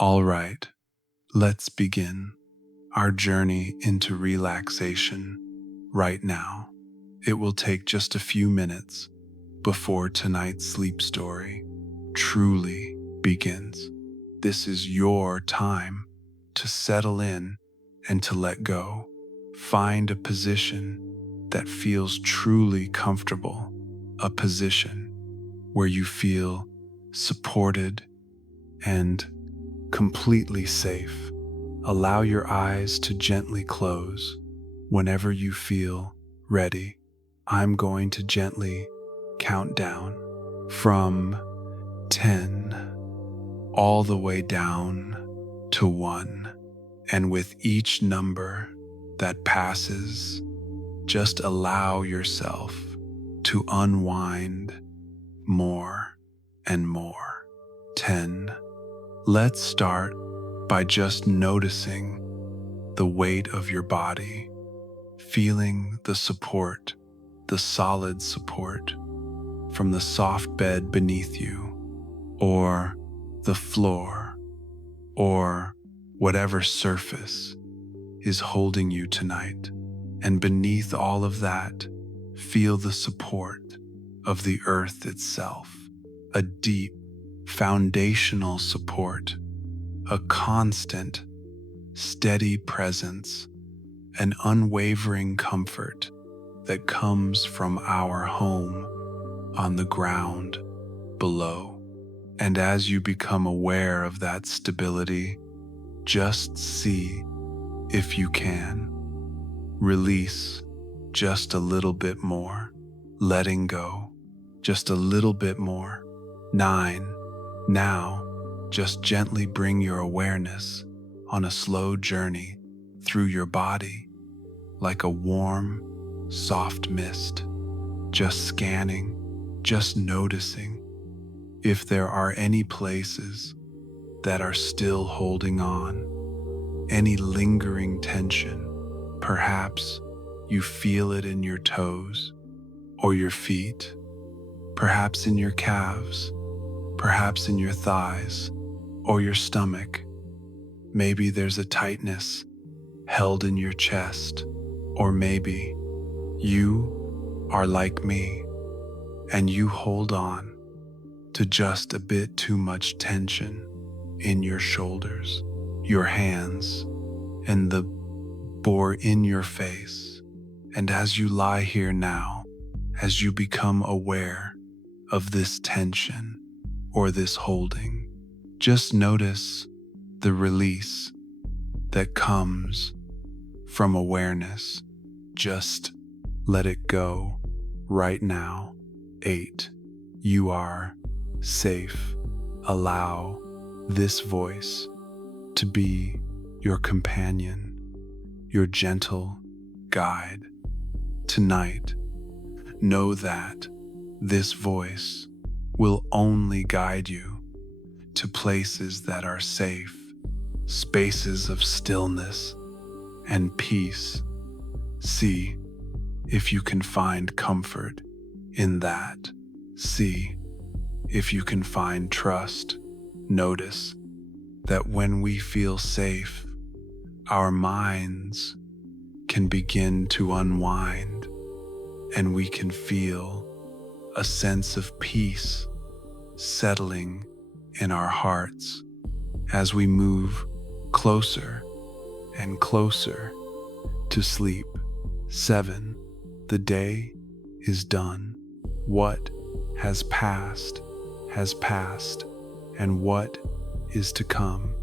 All right, let's begin our journey into relaxation right now. It will take just a few minutes before tonight's sleep story truly begins. This is your time to settle in and to let go. Find a position that feels truly comfortable, a position where you feel supported and completely safe. Allow your eyes to gently close whenever you feel ready. I'm going to gently count down from 10 all the way down to 1. And with each number that passes, just allow yourself to unwind more and more. 10. Let's start by just noticing the weight of your body, feeling the support, the solid support from the soft bed beneath you, or the floor, or whatever surface is holding you tonight. And beneath all of that, feel the support of the earth itself, a deep, foundational support, a constant, steady presence, an unwavering comfort that comes from our home on the ground below. And as you become aware of that stability, just see if you can release just a little bit more, letting go just a little bit more. 9. Now, just gently bring your awareness on a slow journey through your body, like a warm, soft mist, just scanning, just noticing if there are any places that are still holding on, any lingering tension. Perhaps you feel it in your toes or your feet, perhaps in your calves, perhaps in your thighs or your stomach. Maybe there's a tightness held in your chest, or maybe you are like me and you hold on to just a bit too much tension in your shoulders, your hands, and the bore in your face. And as you lie here now, as you become aware of this tension or this holding, just notice the release that comes from awareness. Just let it go right now. 8. You are safe. Allow this voice to be your companion, your gentle guide. Tonight, know that this voice will only guide you to places that are safe, spaces of stillness and peace. See if you can find comfort in that. See if you can find trust. Notice that when we feel safe, our minds can begin to unwind and we can feel a sense of peace settling in our hearts as we move closer and closer to sleep. 7. The day is done. What has passed, and what is to come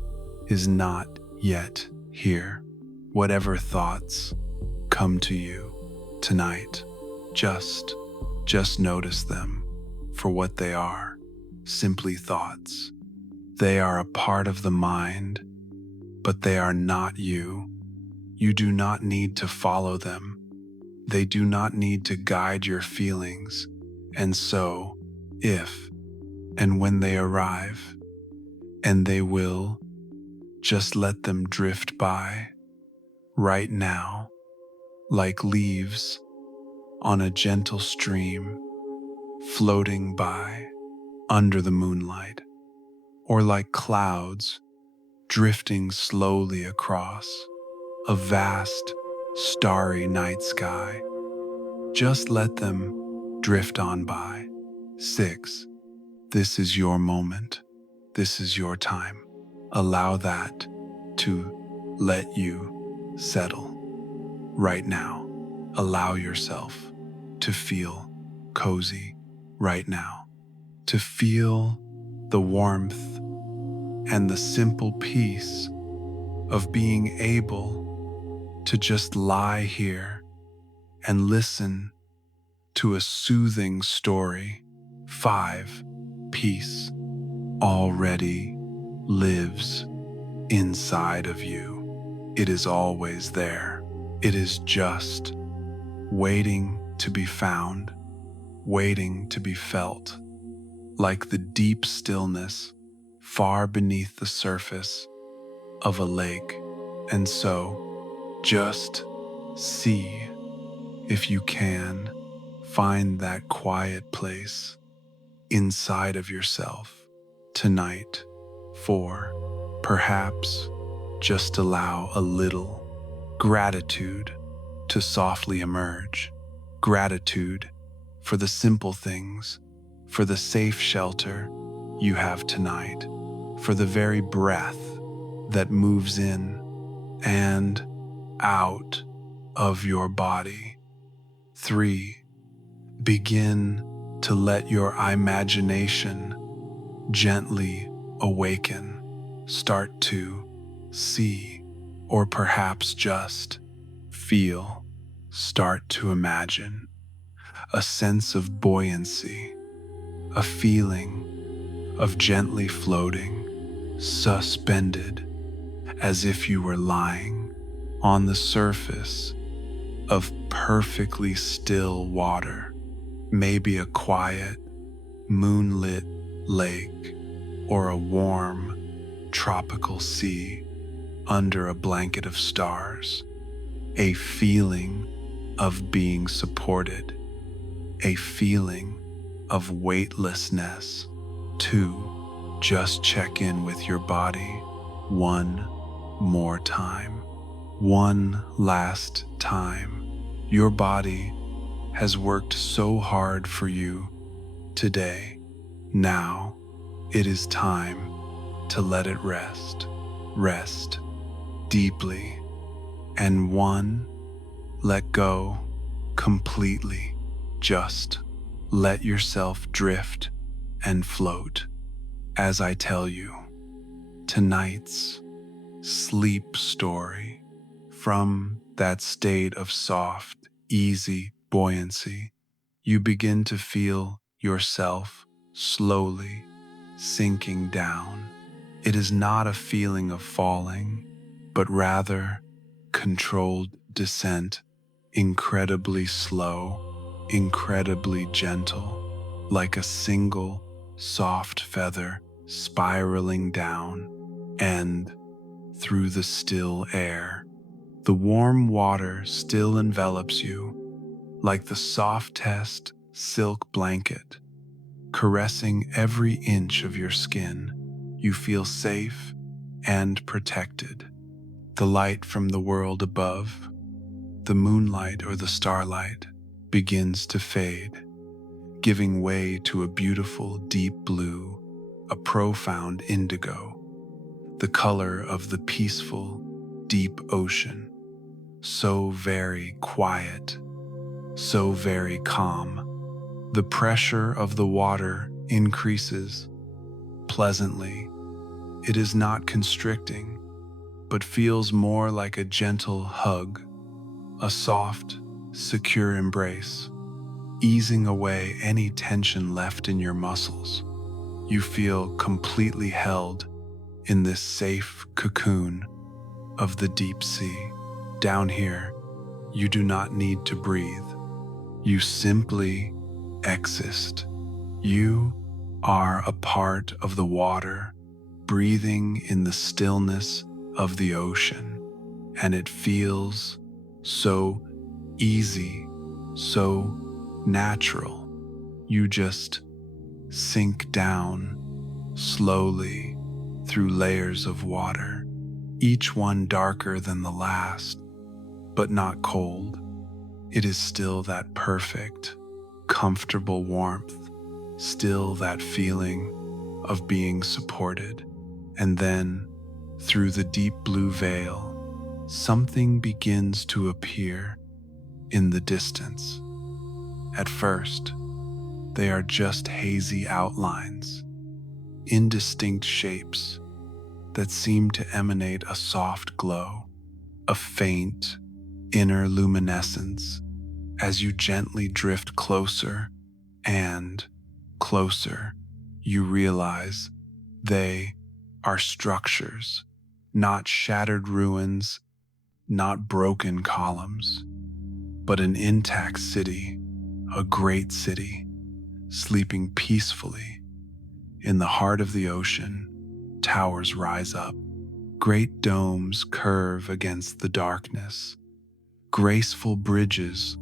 is not yet here. Whatever thoughts come to you tonight, just notice them for what they are, simply thoughts. They are a part of the mind, but they are not you. You do not need to follow them. They do not need to guide your feelings. And so, if and when they arrive, and they will, just let them drift by right now, like leaves on a gentle stream floating by under the moonlight, or like clouds drifting slowly across a vast, starry night sky. Just let them drift on by. 6. This is your moment. This is your time. Allow that to let you settle right now. Allow yourself to feel cozy right now, to feel the warmth and the simple peace of being able to just lie here and listen to a soothing story. 5. Peace already lives inside of you. It is always there. It is just waiting to be found, waiting to be felt, like the deep stillness far beneath the surface of a lake. And so, just see if you can find that quiet place inside of yourself tonight. 4. Perhaps just allow a little gratitude to softly emerge. Gratitude for the simple things, for the safe shelter you have tonight, for the very breath that moves in and out of your body. 3. Begin to let your imagination gently awaken. Start to see, or perhaps just feel. Start to imagine a sense of buoyancy, a feeling of gently floating, suspended, as if you were lying on the surface of perfectly still water, maybe a quiet, moonlit lake or a warm, tropical sea under a blanket of stars. A feeling of being supported, a feeling of weightlessness. 2. Just check in with your body one more time. One last time. Your body has worked so hard for you today. Now it is time to let it rest. Rest deeply. And 1, let go completely. Just let yourself drift and float as I tell you tonight's sleep story. From that state of soft, easy buoyancy, you begin to feel yourself slowly sinking down. It is not a feeling of falling, but rather controlled descent, incredibly slow, incredibly gentle, like a single soft feather spiraling down and through the still air. The warm water still envelops you like the softest silk blanket, caressing every inch of your skin. You feel safe and protected. The light from the world above, the moonlight or the starlight, begins to fade, giving way to a beautiful deep blue, a profound indigo, the color of the peaceful, deep ocean, so very quiet, so very calm. The pressure of the water increases pleasantly. It is not constricting, but feels more like a gentle hug, a soft, secure embrace, easing away any tension left in your muscles. You feel completely held in this safe cocoon of the deep sea. Down here, you do not need to breathe. You simply exist. You are a part of the water, breathing in the stillness of the ocean, and it feels so easy, so natural. You just sink down slowly through layers of water, each one darker than the last, but not cold. It is still that perfect, comfortable warmth, still that feeling of being supported. And then, through the deep blue veil, something begins to appear in the distance. At first, they are just hazy outlines, indistinct shapes that seem to emanate a soft glow, a faint inner luminescence as you gently drift closer and closer. You realize they are structures, not shattered ruins, not broken columns, but an intact city, a great city, sleeping peacefully. In the heart of the ocean, towers rise up. Great domes curve against the darkness. Graceful bridges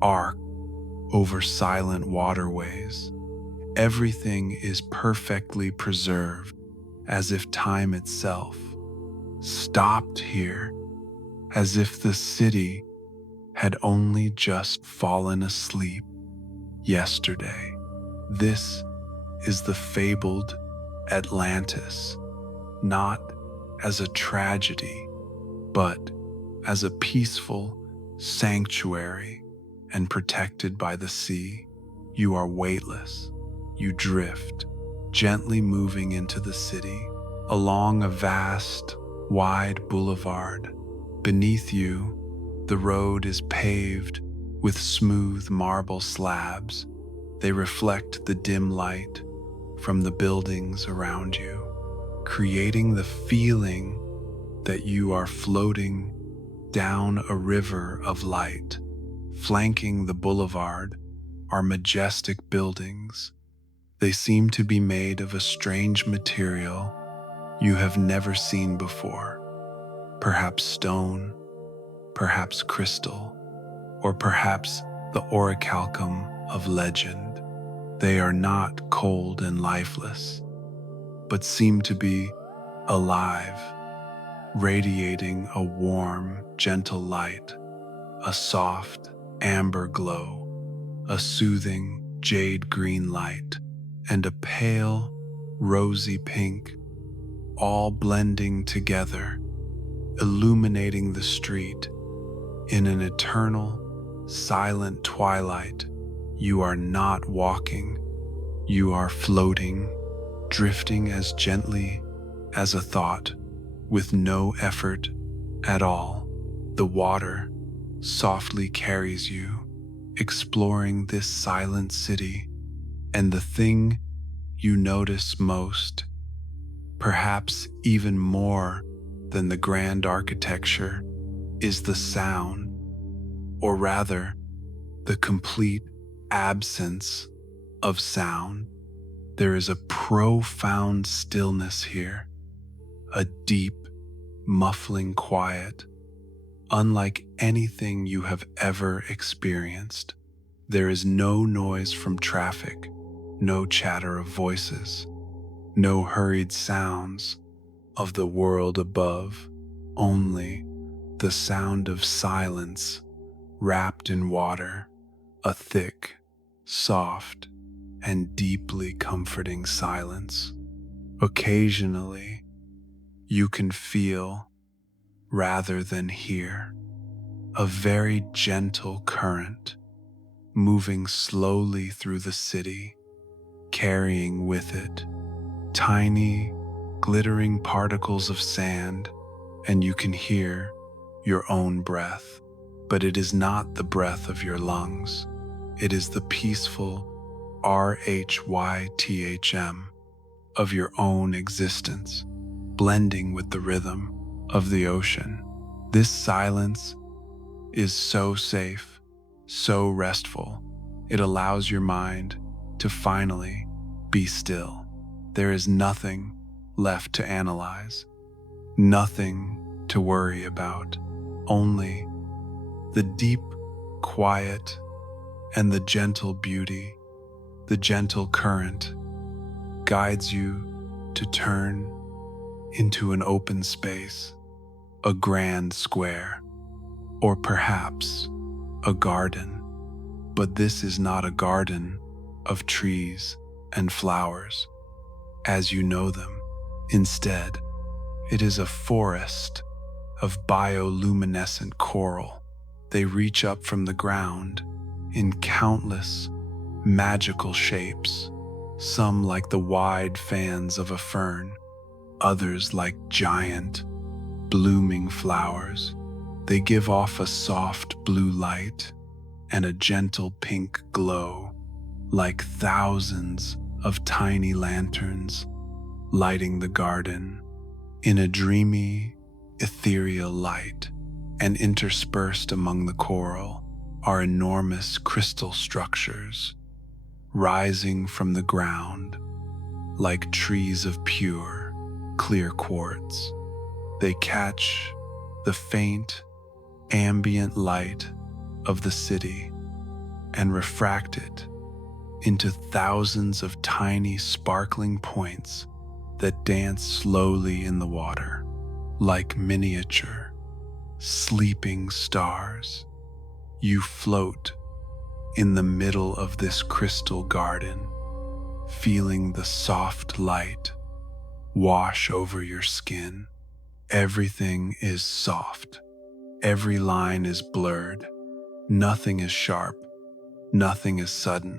arc over silent waterways. Everything is perfectly preserved, as if time itself stopped here, as if the city had only just fallen asleep yesterday. This is the fabled Atlantis, not as a tragedy, but as a peaceful sanctuary and protected by the sea. You are weightless. You drift, gently moving into the city, along a vast, wide boulevard. Beneath you, the road is paved with smooth marble slabs. They reflect the dim light from the buildings around you, creating the feeling that you are floating down a river of light. Flanking the boulevard are majestic buildings. They seem to be made of a strange material you have never seen before. Perhaps stone, perhaps crystal, or perhaps the orichalcum of legend. They are not cold and lifeless, but seem to be alive, radiating a warm, gentle light, a soft, amber glow, a soothing jade green light, and a pale, rosy pink, all blending together, illuminating the street in an eternal, silent twilight. You are not walking, you are floating, drifting as gently as a thought, with no effort at all. The water softly carries you, exploring this silent city, and the thing you notice most, perhaps even more than the grand architecture, is the sound, or rather, the complete absence of sound. There is a profound stillness here, a deep, muffling quiet, unlike anything you have ever experienced. There is no noise from traffic, no chatter of voices, no hurried sounds of the world above, only the sound of silence wrapped in water, a thick, soft, and deeply comforting silence. Occasionally, you can feel, rather than hear, a very gentle current moving slowly through the city, carrying with it tiny, glittering particles of sand, and you can hear your own breath. But it is not the breath of your lungs. It is the peaceful RHYTHM of your own existence, blending with the rhythm of the ocean. This silence is so safe, so restful. It allows your mind to finally be still. There is nothing left to analyze, nothing to worry about, only the deep quiet and the gentle beauty. The gentle current guides you to turn into an open space, a grand square, or perhaps a garden. But this is not a garden of trees and flowers, as you know them. Instead, it is a forest of bioluminescent coral. They reach up from the ground in countless magical shapes, some like the wide fans of a fern, others like giant, blooming flowers. They give off a soft blue light and a gentle pink glow, like thousands of tiny lanterns lighting the garden in a dreamy, ethereal light. And interspersed among the coral are enormous crystal structures rising from the ground like trees of pure, clear quartz. They catch the faint, ambient light of the city and refract it into thousands of tiny sparkling points that dance slowly in the water like miniature, sleeping stars. You float in the middle of this crystal garden, feeling the soft light wash over your skin. Everything is soft. Every line is blurred. Nothing is sharp. Nothing is sudden.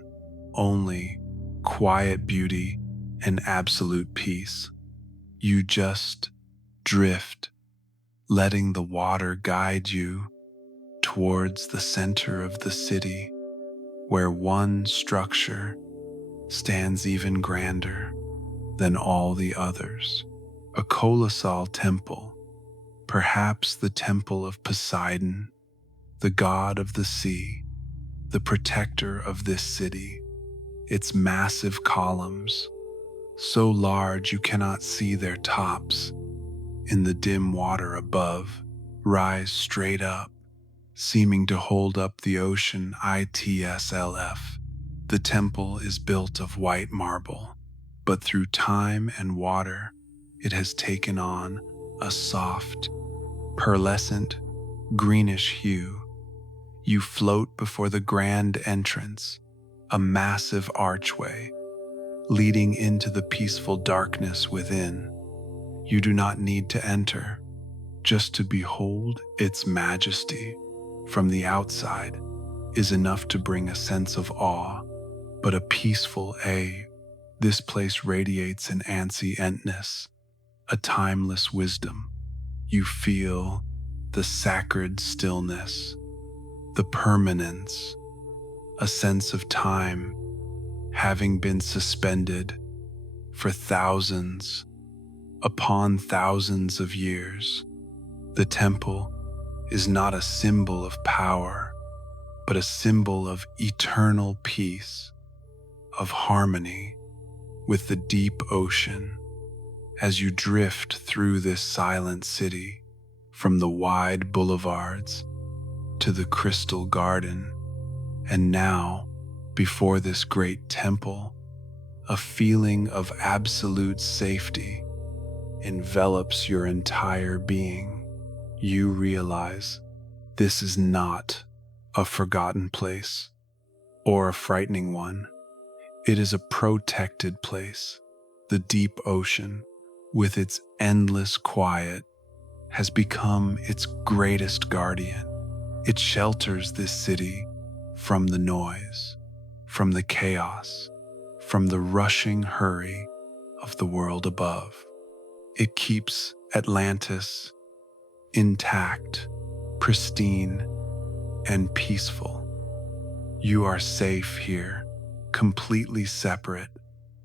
Only quiet beauty and absolute peace. You just drift, letting the water guide you towards the center of the city, where one structure stands even grander than all the others. A colossal temple, perhaps the temple of Poseidon, the god of the sea, the protector of this city. Its massive columns, so large you cannot see their tops, in the dim water above, rise straight up, seeming to hold up the ocean itself. The temple is built of white marble, but through time and water, it has taken on a soft, pearlescent, greenish hue. You float before the grand entrance, a massive archway leading into the peaceful darkness within. You do not need to enter, just to behold its majesty from the outside is enough to bring a sense of awe, but a peaceful awe. This place radiates an ancientness, a timeless wisdom. You feel the sacred stillness, the permanence, a sense of time having been suspended for thousands upon thousands of years. The temple is not a symbol of power, but a symbol of eternal peace, of harmony with the deep ocean. As you drift through this silent city, from the wide boulevards to the crystal garden, and now, before this great temple, a feeling of absolute safety envelops your entire being. You realize this is not a forgotten place or a frightening one. It is a protected place. The deep ocean, with its endless quiet, has become its greatest guardian. It shelters this city from the noise, from the chaos, from the rushing hurry of the world above. It keeps Atlantis intact, pristine, and peaceful. You are safe here, completely separate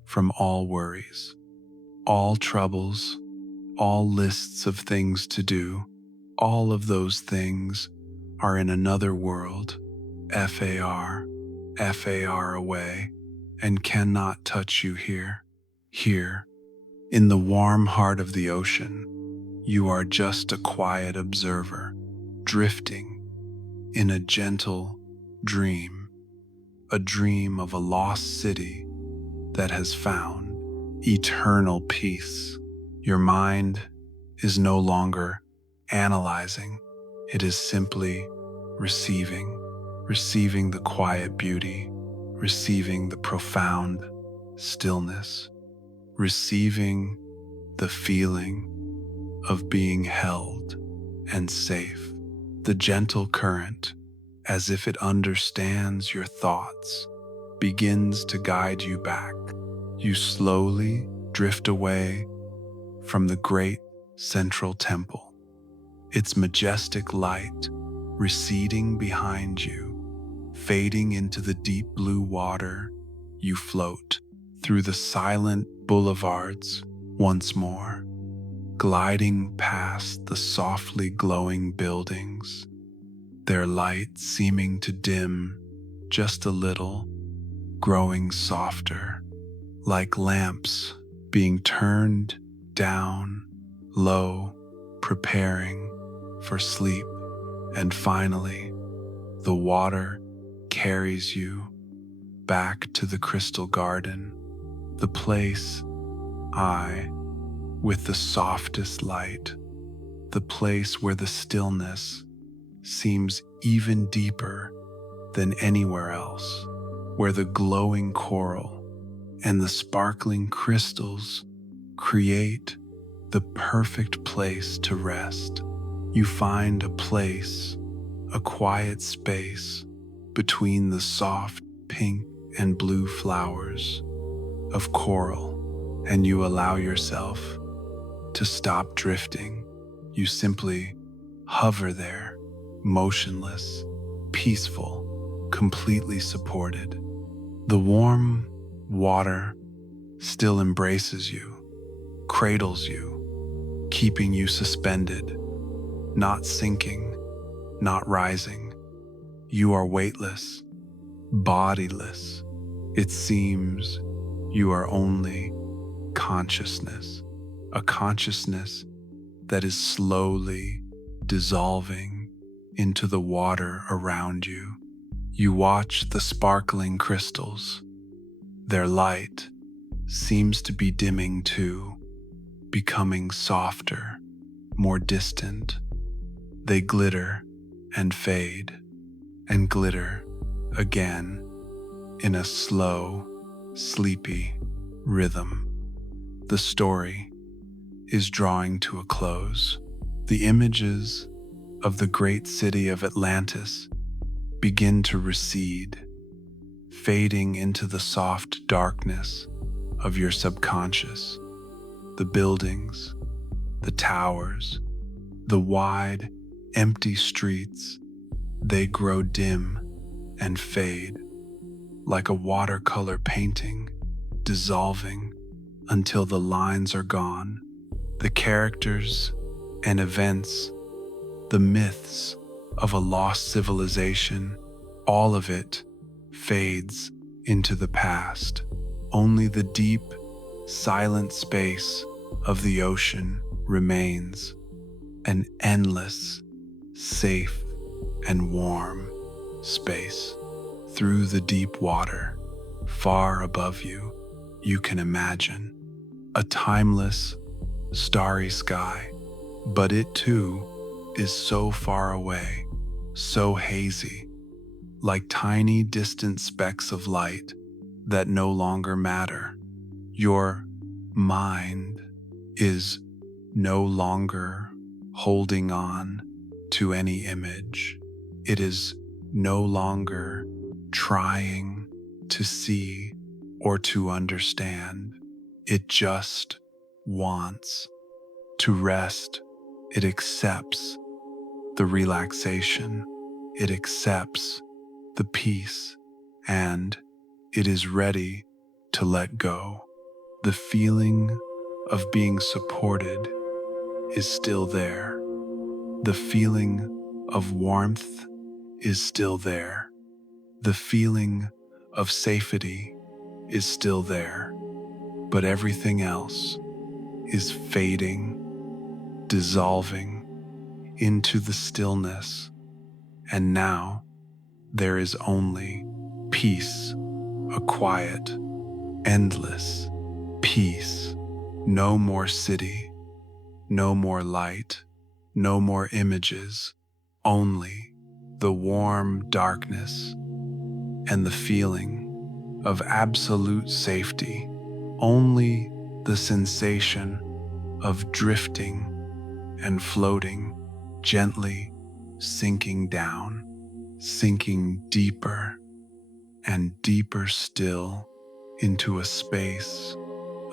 from all worries, all troubles, all lists of things to do. All of those things are in another world, far away, and cannot touch you here. Here, in the warm heart of the ocean, you are just a quiet observer, drifting in a gentle dream, a dream of a lost city that has found eternal peace. Your mind is no longer analyzing, it is simply receiving, receiving the quiet beauty, receiving the profound stillness, receiving the feeling of being held and safe. The gentle current, as if it understands your thoughts, begins to guide you back. You slowly drift away from the great central temple, its majestic light receding behind you, fading into the deep blue water. You float through the silent boulevards once more, gliding past the softly glowing buildings, their light seeming to dim just a little, growing softer, like lamps being turned down low, preparing for sleep. And finally, the water carries you back to the crystal garden, the place with the softest light, the place where the stillness seems even deeper than anywhere else, where the glowing coral and the sparkling crystals create the perfect place to rest. You find a place, a quiet space between the soft pink and blue flowers of coral, and you allow yourself to stop drifting. You simply hover there, motionless, peaceful, completely supported. The warm water still embraces you, cradles you, keeping you suspended, not sinking, not rising. You are weightless, bodiless. It seems you are only consciousness, a consciousness that is slowly dissolving into the water around you. You watch the sparkling crystals. Their light seems to be dimming too, becoming softer, more distant. They glitter and fade and glitter again in a slow, sleepy rhythm. The story is drawing to a close. The images of the great city of Atlantis begin to recede, fading into the soft darkness of your subconscious. The buildings, the towers, the wide, empty streets, they grow dim and fade, like a watercolor painting, dissolving until the lines are gone. The characters and events, the myths of a lost civilization, all of it fades into the past. Only the deep, silent space of the ocean remains, an endless, safe, and warm space. Through the deep water, far above you, you can imagine a timeless, starry sky, but it too is so far away, so hazy, like tiny distant specks of light that no longer matter. Your mind is no longer holding on to any image. It is no longer trying to see or to understand. It just wants to rest. It accepts the relaxation. It accepts the peace, and it is ready to let go. The feeling of being supported is still there. The feeling of warmth is still there. The feeling of safety is still there. But everything else is fading, dissolving into the stillness. And now there is only peace, a quiet, endless peace. No more city, No more light, no more images, only the warm darkness and the feeling of absolute safety, only the sensation of drifting and floating, gently sinking down, sinking deeper and deeper still into a space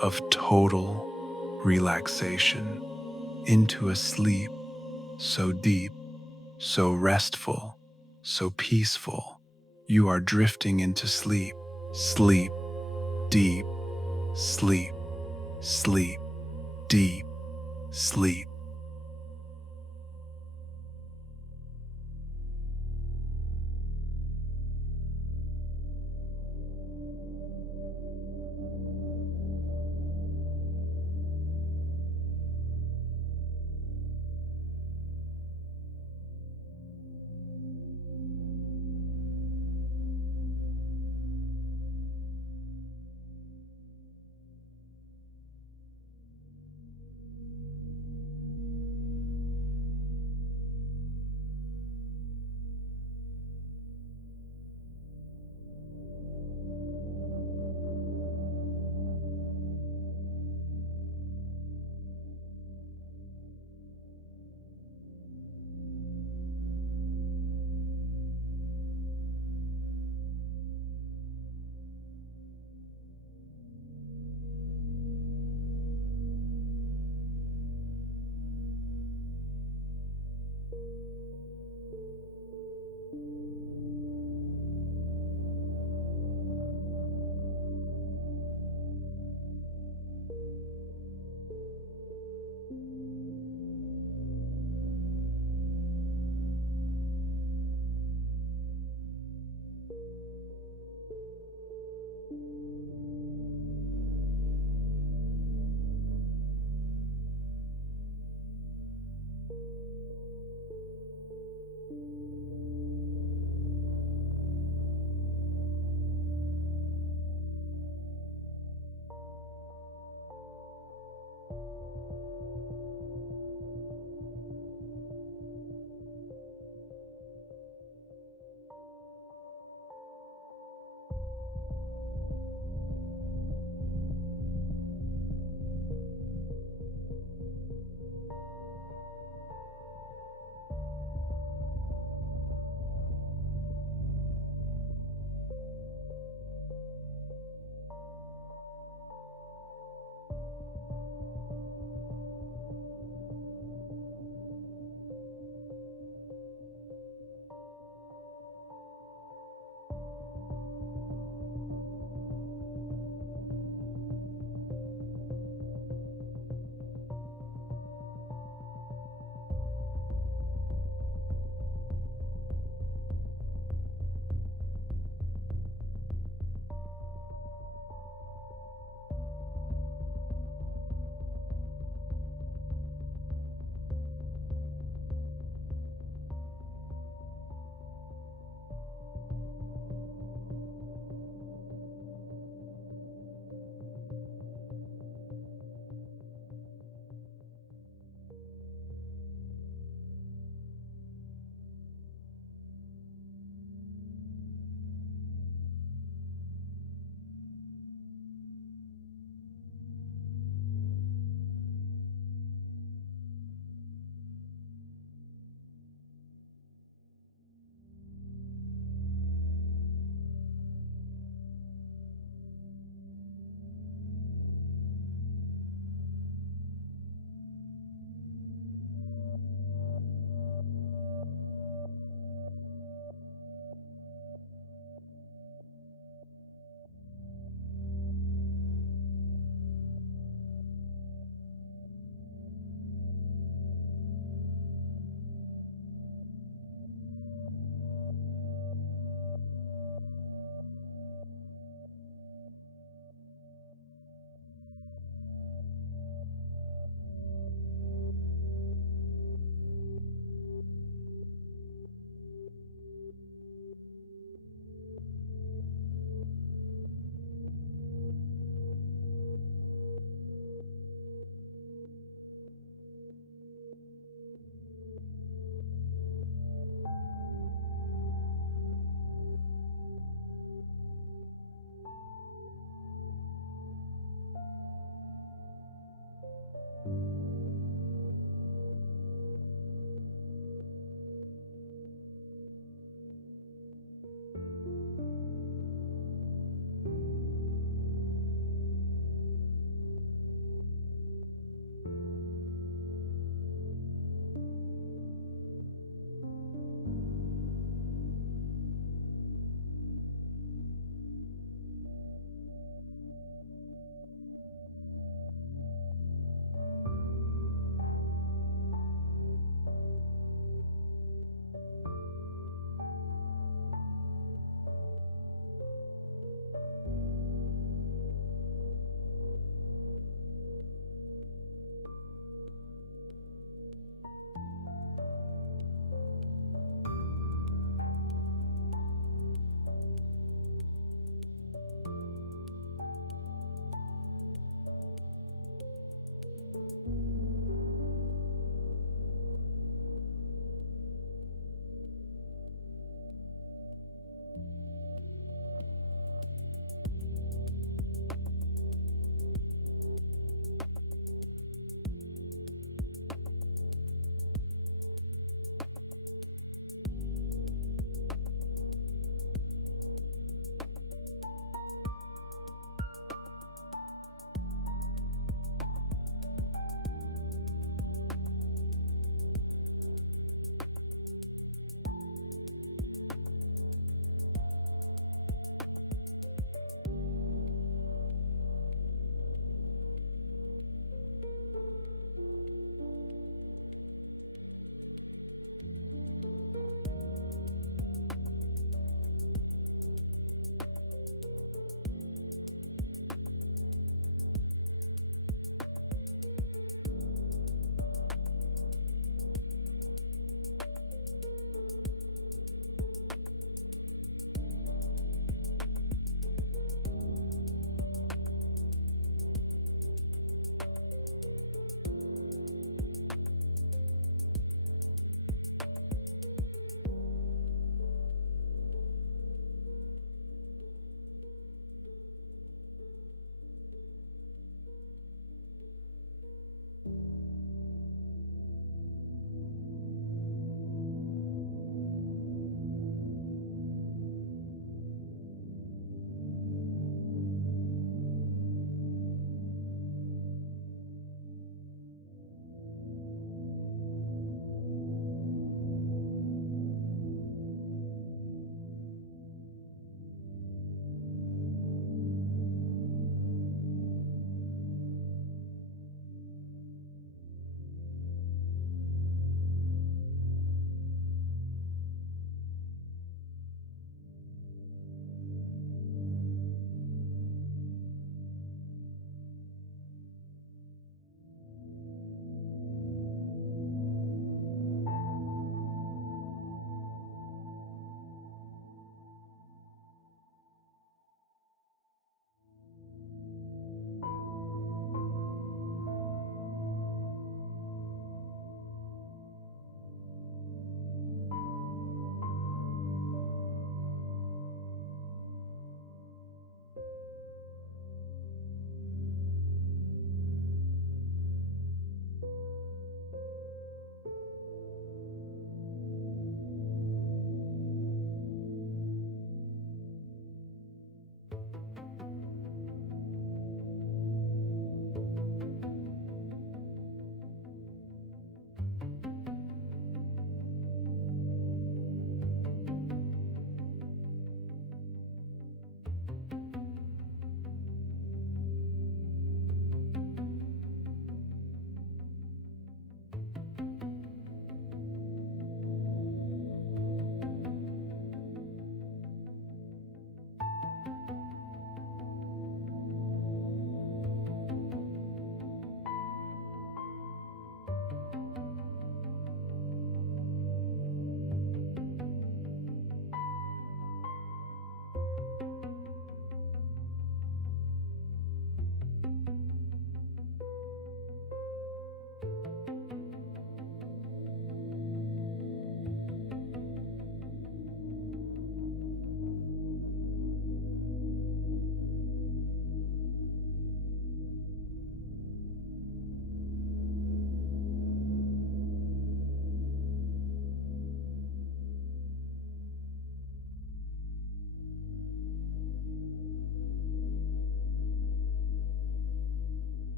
of total relaxation, into a sleep so deep, so restful, so peaceful. You are drifting into sleep, sleep, deep, sleep, sleep, deep, sleep.